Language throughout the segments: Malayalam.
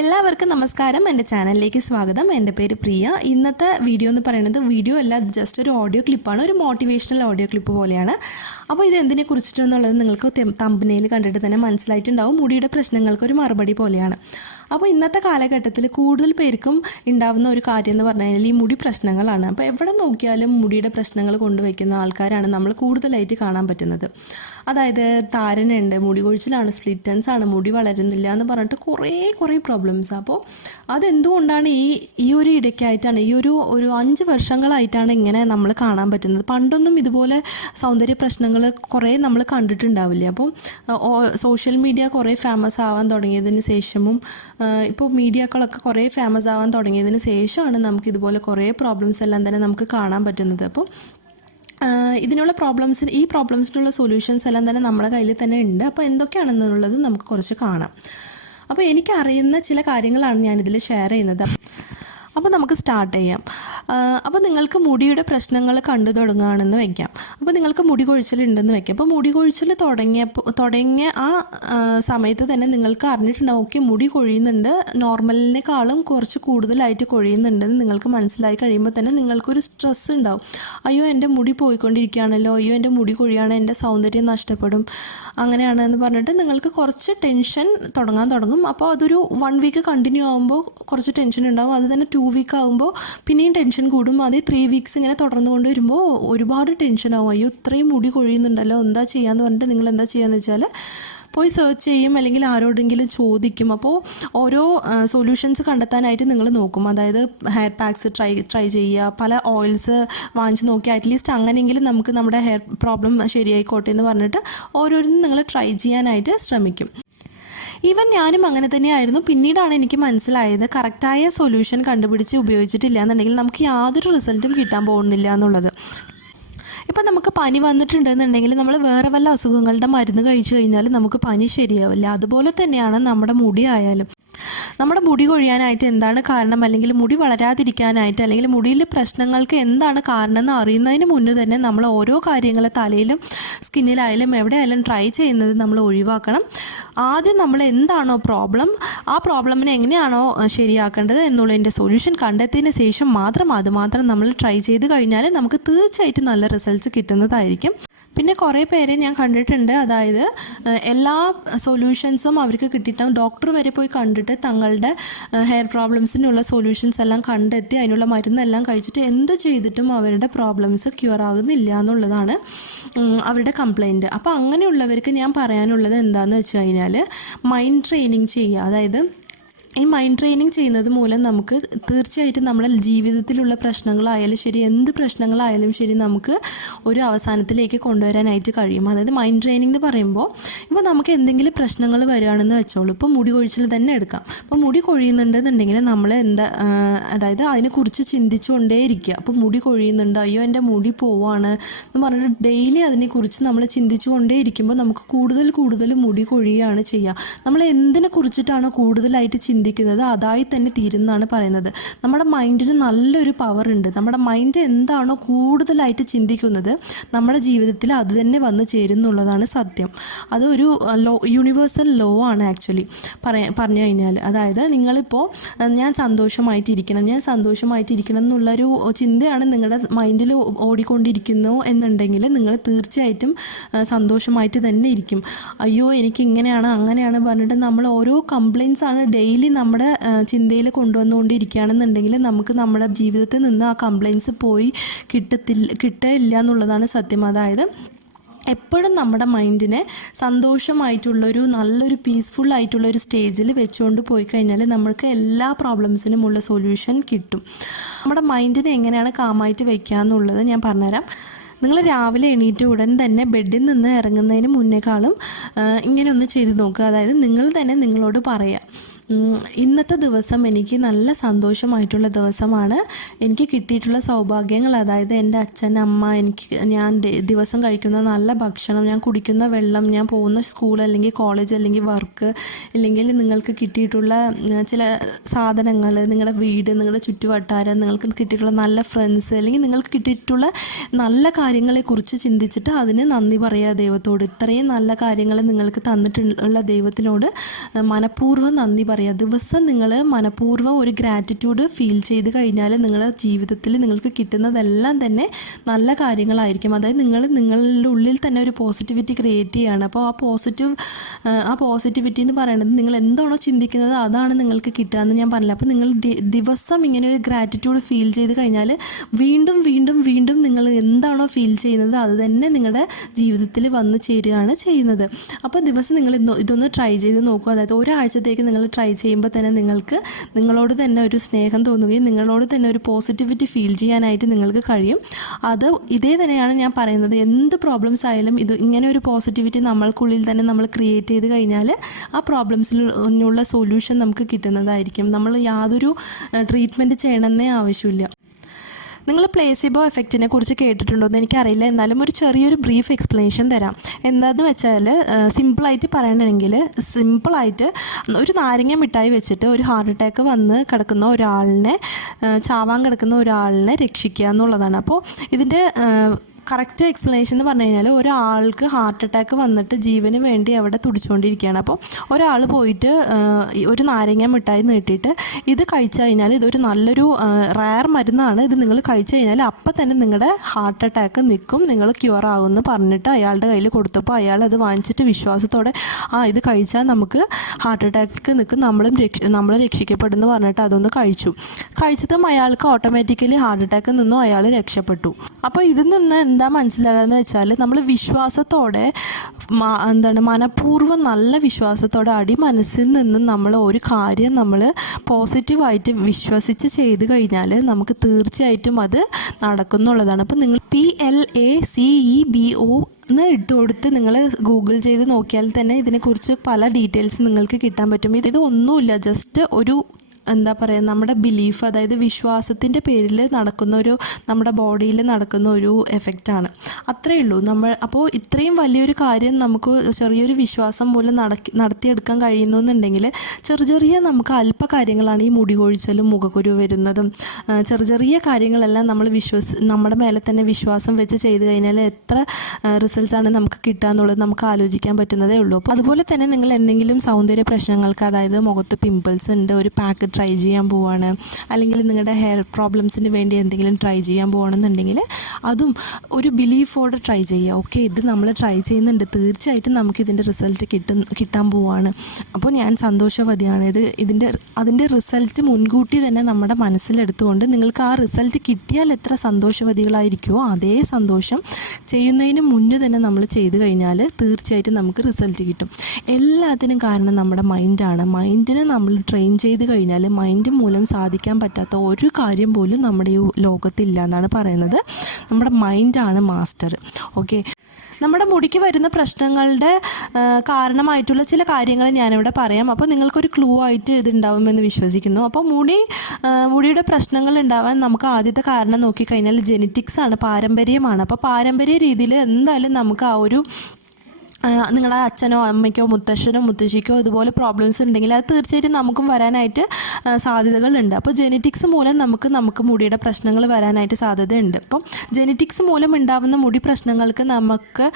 എല്ലാവർക്കും നമസ്കാരം. എൻ്റെ ചാനലിലേക്ക് സ്വാഗതം. എൻ്റെ പേര് പ്രിയ. ഇന്നത്തെ വീഡിയോ എന്ന് പറയുന്നത് വീഡിയോ അല്ല, ജസ്റ്റ് ഒരു ഓഡിയോ ക്ലിപ്പാണ്, ഒരു മോട്ടിവേഷണൽ ഓഡിയോ ക്ലിപ്പ് പോലെയാണ്. അപ്പോൾ ഇത് എന്തിനെ കുറിച്ചിട്ടെന്നുള്ളത് നിങ്ങൾക്ക് തമ്പനെയിൽ കണ്ടിട്ട് തന്നെ മനസ്സിലായിട്ടുണ്ടാവും. മുടിയുടെ പ്രശ്നങ്ങൾക്ക് ഒരു മറുപടി പോലെയാണ്. അപ്പോൾ ഇന്നത്തെ കാലഘട്ടത്തിൽ കൂടുതൽ പേർക്കും ഉണ്ടാകുന്ന ഒരു കാര്യം എന്ന് പറഞ്ഞു കഴിഞ്ഞാൽ ഈ മുടി പ്രശ്നങ്ങളാണ്. അപ്പോൾ എവിടെ നോക്കിയാലും മുടിയുടെ പ്രശ്നങ്ങൾ കൊണ്ടുവയ്ക്കുന്ന ആൾക്കാരാണ് നമ്മൾ കൂടുതലായിട്ട് കാണാൻ പറ്റുന്നത്. അതായത് താരനുണ്ട്, മുടി കൊഴിച്ചിലാണ്, സ്പ്ലിറ്റൻസ് ആണ്, മുടി വളരുന്നില്ല എന്ന് പറഞ്ഞിട്ട് കുറേ പ്രോബ്ലംസ്. അപ്പോൾ അതെന്തുകൊണ്ടാണ് ഈ ഒരു ഇടയ്ക്കായിട്ടാണ്, ഈ ഒരു 5 വർഷങ്ങളായിട്ടാണ് ഇങ്ങനെ നമ്മൾ കാണാൻ പറ്റുന്നത്. പണ്ടൊന്നും ഇതുപോലെ സൗന്ദര്യ പ്രശ്നങ്ങൾ കുറേ നമ്മൾ കണ്ടിട്ടുണ്ടാവില്ല. അപ്പം സോഷ്യൽ മീഡിയ കുറേ ഫേമസ് ആവാൻ തുടങ്ങിയതിന് ശേഷവും ഇപ്പോൾ മീഡിയകളൊക്കെ കുറേ ഫേമസ് ആവാൻ തുടങ്ങിയതിന് ശേഷമാണ് നമുക്ക് ഇതുപോലെ കുറേ പ്രോബ്ലംസ് എല്ലാം തന്നെ നമുക്ക് കാണാൻ പറ്റുന്നത്. അപ്പോൾ ഇതിനുള്ള ഈ പ്രോബ്ലംസിനുള്ള സൊല്യൂഷൻസ് എല്ലാം തന്നെ നമ്മുടെ കയ്യിൽ തന്നെ ഉണ്ട്. അപ്പോൾ എന്തൊക്കെയാണെന്നുള്ളത് നമുക്ക് കുറച്ച് കാണാം. അപ്പോൾ എനിക്കറിയുന്ന ചില കാര്യങ്ങളാണ് ഞാനിതിൽ ഷെയർ ചെയ്യുന്നത്. അപ്പോൾ നമുക്ക് സ്റ്റാർട്ട് ചെയ്യാം. അപ്പോൾ നിങ്ങൾക്ക് മുടിയുടെ പ്രശ്നങ്ങൾ കണ്ടു തുടങ്ങുകയാണെന്ന് വയ്ക്കാം. അപ്പോൾ നിങ്ങൾക്ക് മുടി കൊഴിച്ചിലുണ്ടെന്ന് വയ്ക്കാം. അപ്പോൾ മുടി കൊഴിച്ചിൽ തുടങ്ങിയ ആ സമയത്ത് തന്നെ നിങ്ങൾക്ക് അറിഞ്ഞിട്ടുണ്ടാവും, ഓക്കെ മുടി കൊഴിയുന്നുണ്ട്, നോർമലിനേക്കാളും കുറച്ച് കൂടുതലായിട്ട് കൊഴിയുന്നുണ്ടെന്ന് നിങ്ങൾക്ക് മനസ്സിലായി കഴിയുമ്പോൾ തന്നെ നിങ്ങൾക്കൊരു സ്ട്രെസ് ഉണ്ടാവും. അയ്യോ എൻ്റെ മുടി പോയിക്കൊണ്ടിരിക്കുകയാണല്ലോ, അയ്യോ എൻ്റെ മുടി കൊഴിയാണ്, എൻ്റെ സൗന്ദര്യം നഷ്ടപ്പെടും, അങ്ങനെയാണെന്ന് പറഞ്ഞിട്ട് നിങ്ങൾക്ക് കുറച്ച് ടെൻഷൻ തുടങ്ങും. അപ്പോൾ അതൊരു 1 വീക്ക് കണ്ടിന്യൂ ആകുമ്പോൾ കുറച്ച് ടെൻഷൻ ഉണ്ടാവും. അത് തന്നെ 2 വീക്ക് ആകുമ്പോൾ പിന്നെയും ടെൻഷൻ കൂടും. അത് 3 വീക്സ് ഇങ്ങനെ തുടർന്നുകൊണ്ട് വരുമ്പോൾ ഒരുപാട് ടെൻഷനാവും. അയ്യോ ഇത്രയും മുടി കൊഴിയുന്നുണ്ടല്ലോ, എന്താ ചെയ്യാന്ന് പറഞ്ഞിട്ട് നിങ്ങൾ എന്താ ചെയ്യാന്ന് വെച്ചാൽ പോയി സെർച്ച് ചെയ്യും, അല്ലെങ്കിൽ ആരോടെങ്കിലും ചോദിക്കും. അപ്പോൾ ഓരോ സൊല്യൂഷൻസ് കണ്ടെത്താനായിട്ട് നിങ്ങൾ നോക്കും. അതായത് ഹെയർ പാക്സ് ട്രൈ ചെയ്യുക, പല ഓയിൽസ് വാങ്ങിച്ച് നോക്കി അറ്റ്ലീസ്റ്റ് അങ്ങനെയെങ്കിലും നമുക്ക് നമ്മുടെ ഹെയർ പ്രോബ്ലം ശരിയായിക്കോട്ടെ എന്ന് പറഞ്ഞിട്ട് ഓരോന്നും നിങ്ങൾ ട്രൈ ചെയ്യാനായിട്ട് ശ്രമിക്കും. ഈവൻ ഞാനും അങ്ങനെ തന്നെയായിരുന്നു. പിന്നീടാണ് എനിക്ക് മനസ്സിലായത് കറക്റ്റായ സൊല്യൂഷൻ കണ്ടുപിടിച്ച് ഉപയോഗിച്ചിട്ടില്ല എന്നുണ്ടെങ്കിൽ നമുക്ക് യാതൊരു റിസൾട്ടും കിട്ടാൻ പോകുന്നില്ല എന്നുള്ളത്. ഇപ്പം നമുക്ക് പനി വന്നിട്ടുണ്ടെന്നുണ്ടെങ്കിൽ നമ്മൾ വേറെ വല്ല അസുഖങ്ങളുടെ മരുന്ന് കഴിച്ചു കഴിഞ്ഞാൽ നമുക്ക് പനി ശരിയാവില്ല. അതുപോലെ തന്നെയാണ് നമ്മുടെ മുടി ആയാലും. നമ്മുടെ മുടി കൊഴിയാനായിട്ട് എന്താണ് കാരണം, അല്ലെങ്കിൽ മുടി വളരാതിരിക്കാനായിട്ട്, അല്ലെങ്കിൽ മുടിയിൽ പ്രശ്നങ്ങൾക്ക് എന്താണ് കാരണം എന്ന് അറിയുന്നതിന് മുന്നേ തന്നെ നമ്മൾ ഓരോ കാര്യങ്ങൾ തലയിലും സ്കിന്നിലായാലും എവിടെയായാലും ട്രൈ ചെയ്യുന്നത് നമ്മൾ ഒഴിവാക്കണം. ആദ്യം നമ്മൾ എന്താണോ പ്രോബ്ലം, ആ പ്രോബ്ലമിനെ എങ്ങനെയാണോ ശരിയാക്കേണ്ടത് എന്നുള്ളതിൻ്റെ സൊല്യൂഷൻ കണ്ടെത്തിയതിന് ശേഷം മാത്രം നമ്മൾ ട്രൈ ചെയ്ത് കഴിഞ്ഞാൽ നമുക്ക് തീർച്ചയായിട്ടും നല്ല റിസൾട്ട്സ് കിട്ടുന്നതായിരിക്കും. പിന്നെ കുറേ പേരെ ഞാൻ കണ്ടിട്ടുണ്ട്, അതായത് എല്ലാ സൊല്യൂഷൻസും അവർക്ക് കിട്ടിയിട്ടും ഡോക്ടർ വരെ പോയി കണ്ടിട്ട് തങ്ങളുടെ ഹെയർ പ്രോബ്ലംസിനുള്ള സൊല്യൂഷൻസ് എല്ലാം കണ്ടെത്തി അതിനുള്ള മരുന്നെല്ലാം കഴിച്ചിട്ട് എന്ത് ചെയ്തിട്ടും അവരുടെ പ്രോബ്ലംസ് ക്യൂർ ആകുന്നില്ല എന്നുള്ളതാണ് അവരുടെ കംപ്ലൈൻറ്റ്. അപ്പോൾ അങ്ങനെയുള്ളവർക്ക് ഞാൻ പറയാനുള്ളത് എന്താണെന്ന് വെച്ച് കഴിഞ്ഞാൽ മൈൻഡ് ട്രെയിനിങ് ചെയ്യുക. അതായത് ഈ മൈൻഡ് ട്രെയിനിങ് ചെയ്യുന്നത് മൂലം നമുക്ക് തീർച്ചയായിട്ടും നമ്മുടെ ജീവിതത്തിലുള്ള പ്രശ്നങ്ങളായാലും ശരി, എന്ത് പ്രശ്നങ്ങളായാലും ശരി, നമുക്ക് ഒരു അവസാനത്തിലേക്ക് കൊണ്ടുവരാനായിട്ട് കഴിയും. അതായത് മൈൻഡ് ട്രെയിനിങ് എന്ന് പറയുമ്പോൾ ഇപ്പോൾ നമുക്ക് എന്തെങ്കിലും പ്രശ്നങ്ങൾ വരികയാണെന്ന് വെച്ചോളൂ. ഇപ്പോൾ മുടി കൊഴിച്ചിൽ തന്നെ എടുക്കാം. അപ്പോൾ മുടി കൊഴിയുന്നുണ്ടെന്നുണ്ടെങ്കിൽ നമ്മൾ അതായത് അതിനെക്കുറിച്ച് ചിന്തിച്ചുകൊണ്ടേയിരിക്കുക. അപ്പോൾ മുടി കൊഴിയുന്നുണ്ട്, അയ്യോ എൻ്റെ മുടി പോവാണ് എന്ന് പറഞ്ഞിട്ട് ഡെയിലി അതിനെക്കുറിച്ച് നമ്മൾ ചിന്തിച്ചുകൊണ്ടേയിരിക്കുമ്പോൾ നമുക്ക് കൂടുതൽ മുടി കൊഴിയുകയാണ് ചെയ്യുക. നമ്മൾ എന്തിനെ കുറിച്ചിട്ടാണോ കൂടുതലായിട്ട് ചിന്തിക്കുന്നത് അതായി തന്നെ തീരുന്നതാണ് പറയുന്നത്. നമ്മുടെ മൈൻഡിന് നല്ലൊരു പവർ ഉണ്ട്. നമ്മുടെ മൈൻഡ് എന്താണോ കൂടുതലായിട്ട് ചിന്തിക്കുന്നത് നമ്മുടെ ജീവിതത്തിൽ അത് തന്നെ വന്നു ചേരുന്നുള്ളതാണ് സത്യം. അതൊരു യൂണിവേഴ്സൽ ലോ ആണ് ആക്ച്വലി പറഞ്ഞു കഴിഞ്ഞാൽ. അതായത് നിങ്ങളിപ്പോൾ ഞാൻ സന്തോഷമായിട്ടിരിക്കണം എന്നുള്ളൊരു ചിന്തയാണ് നിങ്ങളുടെ മൈൻഡിൽ ഓടിക്കൊണ്ടിരിക്കുന്നു എന്നുണ്ടെങ്കിൽ നിങ്ങൾ തീർച്ചയായിട്ടും സന്തോഷമായിട്ട് തന്നെ ഇരിക്കും. അയ്യോ എനിക്ക് ഇങ്ങനെയാണ് അങ്ങനെയാണ് പറഞ്ഞിട്ട് നമ്മൾ ഓരോ കംപ്ലയിൻസ് ആണ് ഡെയിലി നമ്മുടെ ചിന്തയിൽ കൊണ്ടുവന്നുകൊണ്ടിരിക്കുകയാണെന്നുണ്ടെങ്കിൽ നമുക്ക് നമ്മുടെ ജീവിതത്തിൽ നിന്ന് ആ കംപ്ലയിൻസ് പോയി കിട്ടില്ല എന്നുള്ളതാണ് സത്യം. അതായത് എപ്പോഴും നമ്മുടെ മൈൻഡിനെ സന്തോഷമായിട്ടുള്ളൊരു നല്ലൊരു പീസ്ഫുള്ളായിട്ടുള്ളൊരു സ്റ്റേജിൽ വെച്ചുകൊണ്ട് പോയി കഴിഞ്ഞാൽ നമുക്ക് എല്ലാ പ്രോബ്ലംസിനുമുള്ള സൊല്യൂഷൻ കിട്ടും. നമ്മുടെ മൈൻഡിനെ എങ്ങനെയാണ് കാമായിട്ട് വയ്ക്കുക എന്നുള്ളത് ഞാൻ പറഞ്ഞുതരാം. നിങ്ങൾ രാവിലെ എണീറ്റ് ഉടൻ തന്നെ ബെഡിൽ നിന്ന് ഇറങ്ങുന്നതിന് മുന്നേക്കാളും ഇങ്ങനെ ഒന്ന് ചെയ്ത് നോക്കുക. അതായത് നിങ്ങൾ തന്നെ നിങ്ങളോട് പറയുക, ഇന്നത്തെ ദിവസം എനിക്ക് നല്ല സന്തോഷമായിട്ടുള്ള ദിവസമാണ്, എനിക്ക് കിട്ടിയിട്ടുള്ള സൗഭാഗ്യങ്ങൾ, അതായത് എൻ്റെ അച്ഛൻ അമ്മ, ഞാൻ ദിവസം കഴിക്കുന്ന നല്ല ഭക്ഷണം, ഞാൻ കുടിക്കുന്ന വെള്ളം, ഞാൻ പോകുന്ന സ്കൂൾ അല്ലെങ്കിൽ കോളേജ് അല്ലെങ്കിൽ വർക്ക്, ഇല്ലെങ്കിൽ നിങ്ങൾക്ക് കിട്ടിയിട്ടുള്ള ചില സാധനങ്ങൾ, നിങ്ങളുടെ വീട്, നിങ്ങളുടെ ചുറ്റുവട്ടാരം, നിങ്ങൾക്ക് കിട്ടിയിട്ടുള്ള നല്ല ഫ്രണ്ട്സ്, അല്ലെങ്കിൽ നിങ്ങൾക്ക് കിട്ടിയിട്ടുള്ള നല്ല കാര്യങ്ങളെക്കുറിച്ച് ചിന്തിച്ചിട്ട് അതിന് നന്ദി പറയുക ദൈവത്തോട്. ഇത്രയും നല്ല കാര്യങ്ങൾ നിങ്ങൾക്ക് തന്നിട്ടുള്ള ദൈവത്തിനോട് മനഃപൂർവ്വം നന്ദി പറയുക. ദിവസം നിങ്ങൾ മനഃപൂർവ്വം ഒരു ഗ്രാറ്റിറ്റ്യൂഡ് ഫീൽ ചെയ്ത് കഴിഞ്ഞാൽ നിങ്ങളുടെ ജീവിതത്തിൽ നിങ്ങൾക്ക് കിട്ടുന്നതെല്ലാം തന്നെ നല്ല കാര്യങ്ങളായിരിക്കും. അതായത് നിങ്ങളുടെ ഉള്ളിൽ തന്നെ ഒരു പോസിറ്റിവിറ്റി ക്രിയേറ്റ് ചെയ്യുകയാണ്. അപ്പോൾ ആ പോസിറ്റിവിറ്റി എന്ന് പറയുന്നത് നിങ്ങൾ എന്താണോ ചിന്തിക്കുന്നത് അതാണ് നിങ്ങൾക്ക് കിട്ടുക എന്ന് ഞാൻ പറഞ്ഞില്ല. അപ്പോൾ നിങ്ങൾ ദിവസം ഇങ്ങനെ ഒരു ഗ്രാറ്റിറ്റ്യൂഡ് ഫീൽ ചെയ്ത് കഴിഞ്ഞാൽ വീണ്ടും വീണ്ടും വീണ്ടും നിങ്ങൾ എന്താണോ ഫീൽ ചെയ്യുന്നത് അത് തന്നെ നിങ്ങളുടെ ജീവിതത്തിൽ വന്ന് ചേരുകയാണ് ചെയ്യുന്നത്. അപ്പോൾ ദിവസം നിങ്ങൾ ഇതൊന്ന് ട്രൈ ചെയ്ത് നോക്കുക. അതായത് ഒരാഴ്ചത്തേക്ക് നിങ്ങൾ ട്രൈ ചെയ്യുമ്പോൾ തന്നെ നിങ്ങൾക്ക് നിങ്ങളോട് തന്നെ ഒരു സ്നേഹം തോന്നുകയും നിങ്ങളോട് തന്നെ ഒരു പോസിറ്റിവിറ്റി ഫീൽ ചെയ്യാനായിട്ട് നിങ്ങൾക്ക് കഴിയും. ഇതേ തന്നെയാണ് ഞാൻ പറയുന്നത്. എന്ത് പ്രോബ്ലംസ് ആയാലും ഇങ്ങനെ ഒരു പോസിറ്റിവിറ്റി നമ്മൾക്കുള്ളിൽ തന്നെ നമ്മൾ ക്രിയേറ്റ് ചെയ്ത് കഴിഞ്ഞാൽ ആ പ്രോബ്ലംസിനുള്ള സൊല്യൂഷൻ നമുക്ക് കിട്ടുന്നതായിരിക്കും. നമ്മൾ യാതൊരു ട്രീറ്റ്മെൻറ്റ് ചെയ്യണമെന്നേ ആവശ്യമില്ല. നിങ്ങൾ പ്ലേസിബോ എഫക്റ്റിനെ കുറിച്ച് കേട്ടിട്ടുണ്ടോ എന്ന് എനിക്കറിയില്ല. എന്നാലും ഒരു ചെറിയൊരു ബ്രീഫ് എക്സ്പ്ലനേഷൻ തരാം. എന്താണെന്ന് വെച്ചാൽ സിമ്പിളായിട്ട് പറയണമെങ്കിൽ സിമ്പിളായിട്ട് ഒരു നാരങ്ങ മിഠായി വെച്ചിട്ട് ഒരു ഹാർട്ട് അറ്റാക്ക് വന്ന് കിടക്കുന്ന ഒരാളിനെ ചാവാൻ കിടക്കുന്ന ഒരാളിനെ രക്ഷിക്കുക എന്നുള്ളതാണ്. അപ്പോൾ ഇതിൻ്റെ കറക്റ്റ് എക്സ്പ്ലനേഷൻ എന്ന് പറഞ്ഞു കഴിഞ്ഞാൽ ഒരാൾക്ക് ഹാർട്ട് അറ്റാക്ക് വന്നിട്ട് ജീവന് വേണ്ടി അവിടെ തുടിച്ചുകൊണ്ടിരിക്കുകയാണ്. അപ്പോൾ ഒരാൾ പോയിട്ട് ഒരു നാരങ്ങ മിഠായി നീട്ടിയിട്ട് ഇത് കഴിച്ചു കഴിഞ്ഞാൽ ഇതൊരു നല്ലൊരു റയർ മരുന്നാണ്, ഇത് നിങ്ങൾ കഴിച്ചു കഴിഞ്ഞാൽ അപ്പം തന്നെ നിങ്ങളുടെ ഹാർട്ട് അറ്റാക്ക് നിൽക്കും, നിങ്ങൾ ക്യൂർ ആകുമെന്ന് പറഞ്ഞിട്ട് അയാളുടെ കയ്യിൽ കൊടുത്തപ്പോൾ അയാൾ അത് വാങ്ങിച്ചിട്ട് വിശ്വാസത്തോടെ ഇത് കഴിച്ചാൽ നമുക്ക് ഹാർട്ട് അറ്റാക്ക് നിൽക്കും, നമ്മൾ രക്ഷിക്കപ്പെടുമെന്ന് പറഞ്ഞിട്ട് അതൊന്ന് കഴിച്ചതും അയാൾക്ക് ഓട്ടോമാറ്റിക്കലി ഹാർട്ട് അറ്റാക്ക് നിന്നും അയാൾ രക്ഷപ്പെട്ടു. അപ്പോൾ ഇതിൽ നിന്ന് എന്താ മനസ്സിലാകാന്ന് വെച്ചാൽ നമ്മൾ വിശ്വാസത്തോടെ മനഃപൂർവ്വം നല്ല വിശ്വാസത്തോടെ മനസ്സിൽ നിന്നും നമ്മൾ ഒരു കാര്യം നമ്മൾ പോസിറ്റീവായിട്ട് വിശ്വസിച്ച് ചെയ്ത് കഴിഞ്ഞാൽ നമുക്ക് തീർച്ചയായിട്ടും അത് നടക്കുന്നുള്ളതാണ്. അപ്പോൾ നിങ്ങൾ PLACEBO എന്ന് ഇട്ട് കൊടുത്ത് നിങ്ങൾ ഗൂഗിൾ ചെയ്ത് നോക്കിയാൽ തന്നെ ഇതിനെക്കുറിച്ച് പല ഡീറ്റെയിൽസ് നിങ്ങൾക്ക് കിട്ടാൻ പറ്റും. ഇതൊന്നുമില്ല, ജസ്റ്റ് ഒരു എന്താ പറയുക, നമ്മുടെ ബിലീഫ്, അതായത് വിശ്വാസത്തിൻ്റെ പേരിൽ നമ്മുടെ ബോഡിയിൽ നടക്കുന്ന ഒരു എഫക്റ്റാണ്. അത്രയേ ഉള്ളൂ. അപ്പോൾ ഇത്രയും വലിയൊരു കാര്യം നമുക്ക് ചെറിയൊരു വിശ്വാസം മൂലം നടത്തിയെടുക്കാൻ കഴിയുന്നു എന്നുണ്ടെങ്കിൽ ചെറിയ നമുക്ക് അല്പ കാര്യങ്ങളാണ് ഈ മുടി കൊഴിച്ചലും മുഖക്കുരു വരുന്നതും ചെറിയ കാര്യങ്ങളെല്ലാം നമ്മുടെ മേലെ തന്നെ വിശ്വാസം വെച്ച് ചെയ്ത് കഴിഞ്ഞാൽ എത്ര റിസൾട്ട്സാണ് നമുക്ക് കിട്ടുക എന്നുള്ളത് നമുക്ക് ആലോചിക്കാൻ പറ്റുന്നതേ ഉള്ളൂ. അപ്പോൾ അതുപോലെ തന്നെ നിങ്ങൾ എന്തെങ്കിലും സൗന്ദര്യ പ്രശ്നങ്ങൾക്ക്, അതായത് മുഖത്ത് പിമ്പിൾസ് ഉണ്ട്, ഒരു പാക്ക് ട്രൈ ചെയ്യാൻ പോവാണ്, അല്ലെങ്കിൽ നിങ്ങളുടെ ഹെയർ പ്രോബ്ലംസിന് വേണ്ടി എന്തെങ്കിലും ട്രൈ ചെയ്യാൻ പോകണമെന്നുണ്ടെങ്കിൽ അതും ഒരു ബിലീഫോടെ ട്രൈ ചെയ്യുക. ഓക്കെ, ഇത് നമ്മൾ ട്രൈ ചെയ്യുന്നുണ്ട്, തീർച്ചയായിട്ടും നമുക്കിതിൻ്റെ റിസൾട്ട് കിട്ടാൻ പോവാണ്. അപ്പോൾ ഞാൻ സന്തോഷവതിയാണ്. അതിൻ്റെ റിസൾട്ട് മുൻകൂട്ടി തന്നെ നമ്മുടെ മനസ്സിലെടുത്തുകൊണ്ട് നിങ്ങൾക്ക് ആ റിസൾട്ട് കിട്ടിയാൽ എത്ര സന്തോഷവതികളായിരിക്കുമോ അതേ സന്തോഷം ചെയ്യുന്നതിന് മുന്നേ തന്നെ നമ്മൾ ചെയ്ത് കഴിഞ്ഞാൽ തീർച്ചയായിട്ടും നമുക്ക് റിസൾട്ട് കിട്ടും. എല്ലാത്തിനും കാരണം നമ്മുടെ മൈൻഡാണ്. മൈൻഡിനെ നമ്മൾ ട്രെയിൻ ചെയ്ത് കഴിഞ്ഞാൽ മൈൻഡ് മൂലം സാധിക്കാൻ പറ്റാത്ത ഒരു കാര്യം പോലും നമ്മുടെ ഈ ലോകത്തില്ല എന്നാണ് പറയുന്നത്. നമ്മുടെ മൈൻഡാണ് മാസ്റ്റർ. ഓക്കെ, നമ്മുടെ മുടിക്ക് വരുന്ന പ്രശ്നങ്ങളുടെ കാരണമായിട്ടുള്ള ചില കാര്യങ്ങൾ ഞാനിവിടെ പറയാം. അപ്പോൾ നിങ്ങൾക്കൊരു ക്ലൂ ആയിട്ട് ഇതുണ്ടാവുമെന്ന് വിശ്വസിക്കുന്നു. അപ്പോൾ മുടിയുടെ പ്രശ്നങ്ങൾ ഉണ്ടാവാൻ നമുക്ക് ആദ്യത്തെ കാരണം നോക്കിക്കഴിഞ്ഞാൽ ജെനറ്റിക്സ് ആണ്, പാരമ്പര്യമാണ്. അപ്പോൾ പാരമ്പര്യ രീതിയിൽ എന്തായാലും നമുക്ക് ആ ഒരു നിങ്ങളുടെ അച്ഛനോ അമ്മയ്ക്കോ മുത്തശ്ശനോ മുത്തശ്ശിക്കോ ഇതുപോലെ പ്രോബ്ലംസ് ഉണ്ടെങ്കിൽ അത് തീർച്ചയായിട്ടും നമുക്കും വരാനായിട്ട് സാധ്യതകളുണ്ട്. അപ്പോൾ ജെനറ്റിക്സ് മൂലം നമുക്ക് മുടിയുടെ പ്രശ്നങ്ങൾ വരാനായിട്ട് സാധ്യതയുണ്ട്. അപ്പം ജെനറ്റിക്സ് മൂലം ഉണ്ടാകുന്ന മുടി പ്രശ്നങ്ങൾക്ക് നമുക്ക്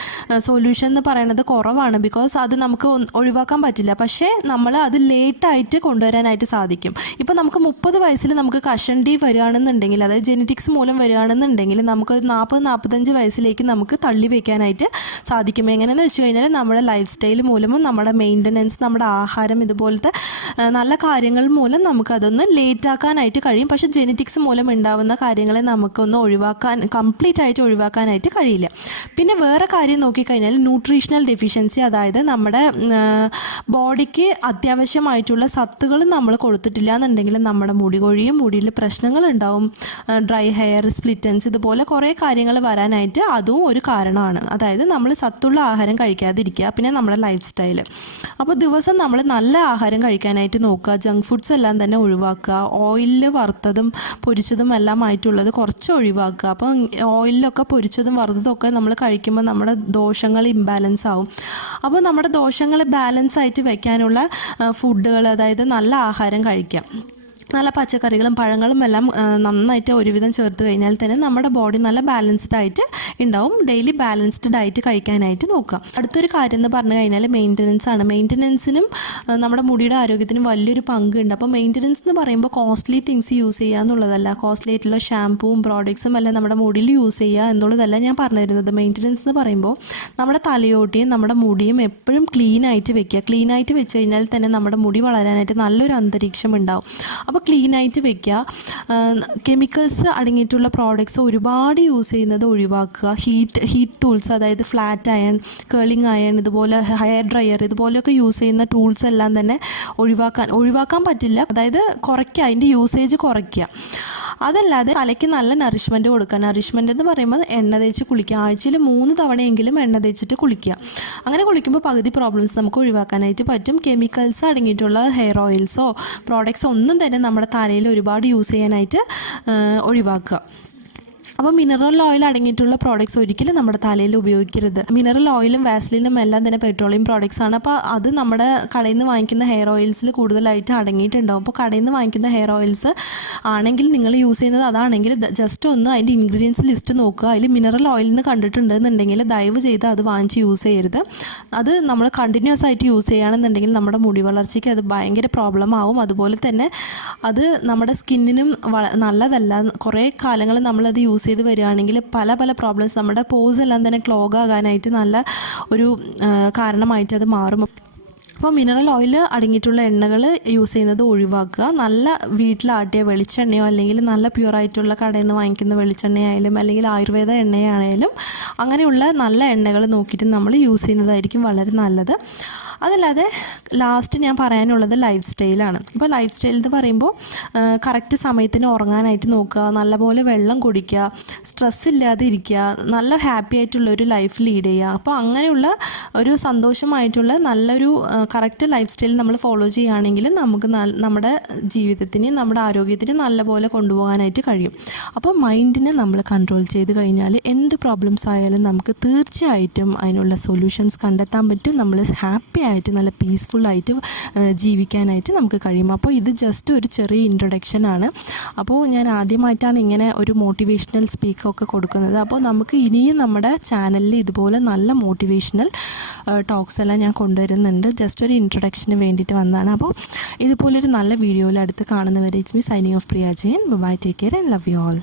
സൊല്യൂഷൻ എന്ന് പറയുന്നത് കുറവാണ്. ബിക്കോസ് അത് നമുക്ക് ഒഴിവാക്കാൻ പറ്റില്ല. പക്ഷേ നമ്മൾ അത് ലേറ്റായിട്ട് കൊണ്ടുവരാനായിട്ട് സാധിക്കും. ഇപ്പോൾ നമുക്ക് 30 വയസ്സിൽ നമുക്ക് കഷണ്ടി വരികയാണെന്നുണ്ടെങ്കിൽ, അതായത് ജെനറ്റിക്സ് മൂലം വരികയാണെന്നുണ്ടെങ്കിൽ നമുക്ക് 40-45 വയസ്സിലേക്ക് നമുക്ക് തള്ളി വയ്ക്കാനായിട്ട് സാധിക്കും. എങ്ങനെയെന്ന് വെച്ച് കഴിഞ്ഞാൽ നമ്മുടെ ലൈഫ് സ്റ്റൈൽ മൂലവും നമ്മുടെ മെയിൻ്റനൻസ്, നമ്മുടെ ആഹാരം, ഇതുപോലത്തെ നല്ല കാര്യങ്ങൾ മൂലം നമുക്കതൊന്ന് ലേറ്റാക്കാനായിട്ട് കഴിയും. പക്ഷേ ജെനറ്റിക്സ് മൂലം ഉണ്ടാകുന്ന കാര്യങ്ങളെ നമുക്കൊന്ന് കംപ്ലീറ്റ് ആയിട്ട് ഒഴിവാക്കാനായിട്ട് കഴിയില്ല. പിന്നെ വേറെ കാര്യം നോക്കിക്കഴിഞ്ഞാൽ ന്യൂട്രീഷണൽ ഡെഫിഷ്യൻസി, അതായത് നമ്മുടെ ബോഡിക്ക് അത്യാവശ്യമായിട്ടുള്ള സത്തുകൾ നമ്മൾ കൊടുത്തിട്ടില്ല എന്നുണ്ടെങ്കിൽ നമ്മുടെ മുടി കൊഴിയും, മുടിയിൽ പ്രശ്നങ്ങളുണ്ടാവും, ഡ്രൈ ഹെയർ, സ്പ്ലിറ്റൻസ്, ഇതുപോലെ കുറേ കാര്യങ്ങൾ വരാനായിട്ട് അതും ഒരു കാരണമാണ്. അതായത് നമ്മൾ സത്തുള്ള ആഹാരം കഴിക്കാതിരിക്കുക, പിന്നെ നമ്മുടെ ലൈഫ് സ്റ്റൈൽ. അപ്പോൾ ദിവസം നമ്മൾ നല്ല ആഹാരം കഴിക്കാനായിട്ട് നോക്കുക, ജങ്ക് ഫുഡ്സ് എല്ലാം തന്നെ ഒഴിവാക്കുക, ഓയിലിൽ വറുത്തതും പൊരിച്ചതും എല്ലാം ആയിട്ടുള്ളത് കുറച്ച് ഒഴിവാക്കുക. അപ്പോൾ ഓയിലൊക്കെ പൊരിച്ചതും വറുത്തതും ഒക്കെ നമ്മൾ കഴിക്കുമ്പോൾ നമ്മുടെ ദോഷങ്ങൾ ഇംബാലൻസ് ആവും. അപ്പോൾ നമ്മുടെ ദോഷങ്ങൾ ബാലൻസ് ആയിട്ട് വെക്കാനുള്ള ഫുഡുകൾ, അതായത് നല്ല ആഹാരം കഴിക്കാം. നല്ല പച്ചക്കറികളും പഴങ്ങളും എല്ലാം നന്നായിട്ട് ഒരുവിധം ചേർത്ത് കഴിഞ്ഞാൽ തന്നെ നമ്മുടെ ബോഡി നല്ല ബാലൻസ്ഡ് ആയിട്ട് ഉണ്ടാവും. ഡെയിലി ബാലൻസ്ഡ് ഡയറ്റ് കഴിക്കാനായിട്ട് നോക്കുക. അടുത്തൊരു കാര്യം എന്ന് പറഞ്ഞു കഴിഞ്ഞാൽ മെയിൻ്റനൻസ് ആണ്. മെയിൻ്റനൻസിനും നമ്മുടെ മുടിയുടെ ആരോഗ്യത്തിനും വലിയൊരു പങ്കുണ്ട്. അപ്പോൾ മെയിൻ്റനൻസ് എന്ന് പറയുമ്പോൾ കോസ്റ്റ്ലി തിങ്സ് യൂസ് ചെയ്യുക എന്നുള്ളതല്ല, കോസ്റ്റ്ലി ആയിട്ടുള്ള ഷാമ്പൂവും പ്രോഡക്ട്സും എല്ലാം നമ്മുടെ മുടിയിൽ യൂസ് ചെയ്യുക എന്നുള്ളതല്ല ഞാൻ പറഞ്ഞു തരുന്നത്. മെയിൻ്റനൻസ് എന്ന് പറയുമ്പോൾ നമ്മുടെ തലയോട്ടിയും നമ്മുടെ മുടിയും എപ്പോഴും ക്ലീൻ ആയിട്ട് വെക്കുക. ക്ലീൻ ആയിട്ട് വെച്ച് കഴിഞ്ഞാൽ തന്നെ നമ്മുടെ മുടി വളരാനായിട്ട് നല്ലൊരു അന്തരീക്ഷം ഉണ്ടാവും. അപ്പോൾ ക്ലീൻ ആയിട്ട് വെക്കുക. കെമിക്കൽസ് അടങ്ങിയിട്ടുള്ള പ്രോഡക്ട്സ് ഒരുപാട് യൂസ് ചെയ്യുന്നത് ഒഴിവാക്കുക. ഹീറ്റ് ടൂൾസ്, അതായത് ഫ്ലാറ്റ് അയൺ, കേളിംഗ് അയൺ, ഇതുപോലെ ഹെയർ ഡ്രയർ, ഇതുപോലെയൊക്കെ യൂസ് ചെയ്യുന്ന ടൂൾസ് എല്ലാം തന്നെ ഒഴിവാക്കാൻ പറ്റില്ല. അതായത് കുറയ്ക്കുക, അതിൻ്റെ യൂസേജ് കുറയ്ക്കുക. അതല്ലാതെ തലയ്ക്ക് നല്ല നറിഷ്മെൻറ്റ് കൊടുക്കുക. നറിഷ്മെൻറ്റ് എന്ന് പറയുമ്പോൾ എണ്ണ തേച്ച് കുളിക്കുക. ആഴ്ചയിൽ 3 തവണയെങ്കിലും എണ്ണ തേച്ചിട്ട് കുളിക്കുക. അങ്ങനെ കുളിക്കുമ്പോൾ പകുതി പ്രോബ്ലംസ് നമുക്ക് ഒഴിവാക്കാനായിട്ട് പറ്റും. കെമിക്കൽസ് അടങ്ങിയിട്ടുള്ള ഹെയർ ഓയിൽസോ പ്രോഡക്ട്സോ ഒന്നും തന്നെ നമ്മുടെ തലയിൽ ഒരുപാട് യൂസ് ചെയ്യാനായിട്ട് ഒഴിവാക്കുക. അപ്പോൾ മിനറൽ ഓയിൽ അടങ്ങിയിട്ടുള്ള പ്രോഡക്ട്സ് ഒരിക്കലും നമ്മുടെ തലയിൽ ഉപയോഗിക്കരുത്. മിനറൽ ഓയിലും വാസ്ലിനും എല്ലാം തന്നെ പെട്രോളിയം പ്രോഡക്ട്സ് ആണ്. അപ്പോൾ അത് നമ്മുടെ കടയിൽ നിന്ന് വാങ്ങിക്കുന്ന ഹെയർ ഓയിൽസിൽ കൂടുതലായിട്ട് അടങ്ങിയിട്ടുണ്ടാവും. അപ്പോൾ കടയിൽ നിന്ന് വാങ്ങിക്കുന്ന ഹെയർ ഓയിൽസ് ആണെങ്കിൽ നിങ്ങൾ യൂസ് ചെയ്യുന്നത് അതാണെങ്കിൽ ജസ്റ്റ് ഒന്ന് അതിൻ്റെ ഇൻഗ്രീഡിയൻസ് ലിസ്റ്റ് നോക്കുക. അതിൽ മിനറൽ ഓയിൽ എന്ന് കണ്ടിട്ടുണ്ടെന്നുണ്ടെങ്കിൽ ദയവ് ചെയ്ത് അത് വാങ്ങിച്ച് യൂസ് ചെയ്യരുത്. അത് നമ്മൾ കണ്ടിന്യൂസ് ആയിട്ട് യൂസ് ചെയ്യുകയാണെന്നുണ്ടെങ്കിൽ നമ്മുടെ മുടി വളർച്ചയ്ക്ക് അത് ഭയങ്കര പ്രോബ്ലം ആവും. അതുപോലെ തന്നെ അത് നമ്മുടെ സ്കിന്നിനും നല്ലതല്ല. കുറേ കാലങ്ങൾ നമ്മളത് യൂസ് ചെയ്ത് വരികയാണെങ്കിൽ പല പ്രോബ്ലംസ്, നമ്മുടെ പോസ് എല്ലാം തന്നെ ക്ലോഗ് ആകാനായിട്ട് നല്ല ഒരു കാരണമായിട്ട് അത് മാറും. അപ്പോൾ മിനറൽ ഓയിൽ അടങ്ങിയിട്ടുള്ള എണ്ണകൾ യൂസ് ചെയ്യുന്നത് ഒഴിവാക്കുക. നല്ല വീട്ടിലാട്ടിയ വെളിച്ചെണ്ണയോ അല്ലെങ്കിൽ നല്ല പ്യുവറായിട്ടുള്ള കടയിൽ നിന്ന് വാങ്ങിക്കുന്ന വെളിച്ചെണ്ണയായാലും അല്ലെങ്കിൽ ആയുർവേദ എണ്ണയായാലും അങ്ങനെയുള്ള നല്ല എണ്ണകൾ നോക്കിയിട്ട് നമ്മൾ യൂസ് ചെയ്യുന്നതായിരിക്കും വളരെ നല്ലത്. അതല്ലാതെ ലാസ്റ്റ് ഞാൻ പറയാനുള്ളത് ലൈഫ് സ്റ്റൈലാണ്. ഇപ്പോൾ ലൈഫ് സ്റ്റൈൽ എന്ന് പറയുമ്പോൾ കറക്റ്റ് സമയത്തിന് ഉറങ്ങാനായിട്ട് നോക്കുക, നല്ലപോലെ വെള്ളം കുടിക്കുക, സ്ട്രെസ് ഇല്ലാതെ ഇരിക്കുക, നല്ല ഹാപ്പി ആയിട്ടുള്ളൊരു ലൈഫ് ലീഡ് ചെയ്യുക. അപ്പോൾ അങ്ങനെയുള്ള ഒരു സന്തോഷമായിട്ടുള്ള നല്ലൊരു കറക്റ്റ് ലൈഫ് സ്റ്റൈൽ നമ്മൾ ഫോളോ ചെയ്യുകയാണെങ്കിൽ നമുക്ക് നമ്മുടെ ജീവിതത്തിന് നമ്മുടെ ആരോഗ്യത്തിന് നല്ലപോലെ കൊണ്ടുപോകാനായിട്ട് കഴിയും. അപ്പോൾ മൈൻഡിനെ നമ്മൾ കൺട്രോൾ ചെയ്ത് കഴിഞ്ഞാൽ എന്ത് പ്രോബ്ലംസ് ആയാലും നമുക്ക് തീർച്ചയായിട്ടും അതിനുള്ള സൊല്യൂഷൻസ് കണ്ടെത്താൻ പറ്റും. നമ്മൾ ഹാപ്പി ആയിട്ട് നല്ല പീസ്ഫുള്ളായിട്ട് ജീവിക്കാനായിട്ട് നമുക്ക് കഴിയും. അപ്പോൾ ഇത് ജസ്റ്റ് ഒരു ചെറിയ ഇൻട്രൊഡക്ഷനാണ്. അപ്പോൾ ഞാൻ ആദ്യമായിട്ടാണ് ഇങ്ങനെ ഒരു മോട്ടിവേഷണൽ സ്പീക്കൊക്കെ കൊടുക്കുന്നത്. അപ്പോൾ നമുക്ക് ഇനിയും നമ്മുടെ ചാനലിൽ ഇതുപോലെ നല്ല മോട്ടിവേഷണൽ ടോക്സ് എല്ലാം ഞാൻ കൊണ്ടുവരുന്നുണ്ട്. ജസ്റ്റ് ഒരു ഇൻട്രൊഡക്ഷന് വേണ്ടിയിട്ട് വന്നതാണ്. അപ്പോൾ ഇതുപോലൊരു നല്ല വീഡിയോയിൽ അടുത്ത് കാണുന്നവരെ it's me signing off Priya Jayan. Bye, take care and love you all.